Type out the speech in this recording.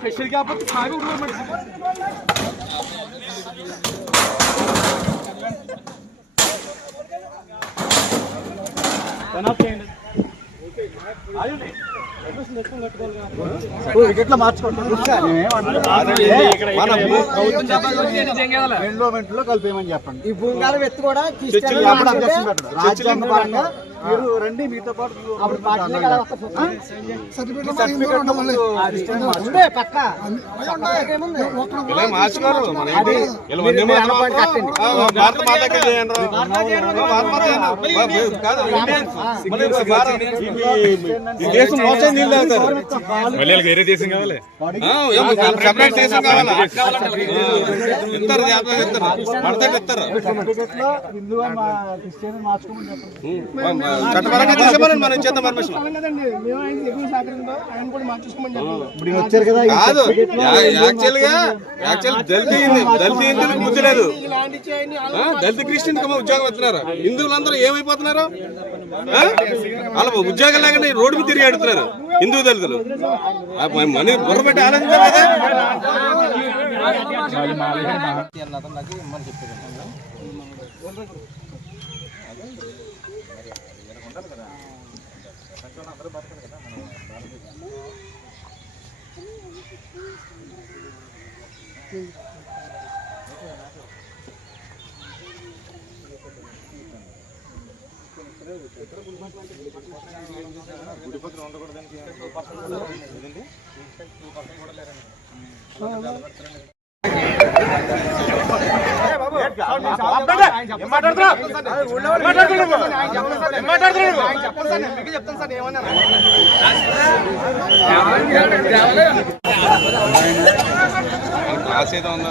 Pressure కాకపోతే సాగు వికెట్లో మార్చుకోండి కలిపేయమని చెప్పండి. ఈ భూమికాలం ఎత్తు కూడా రాజ్యాంగ పరంగా మీరు రండి, మీతో పాటు క్రిస్టియన్ మార్చుకోమని వచ్చారు కదా. బుద్ధి లేదు. దళిత క్రిస్టియన్ ఉద్యోగం వస్తున్నారు, హిందువులందరూ ఏమైపోతున్నారు? అలా ఉద్యోగం లేకుండా రోడ్డు మీద తిరిగి ఆడుతున్నారు హిందూ దళితులు. మనీ బుర్రబెట్టి ఆలోచించారు కదా. రాసేదా ఉందా?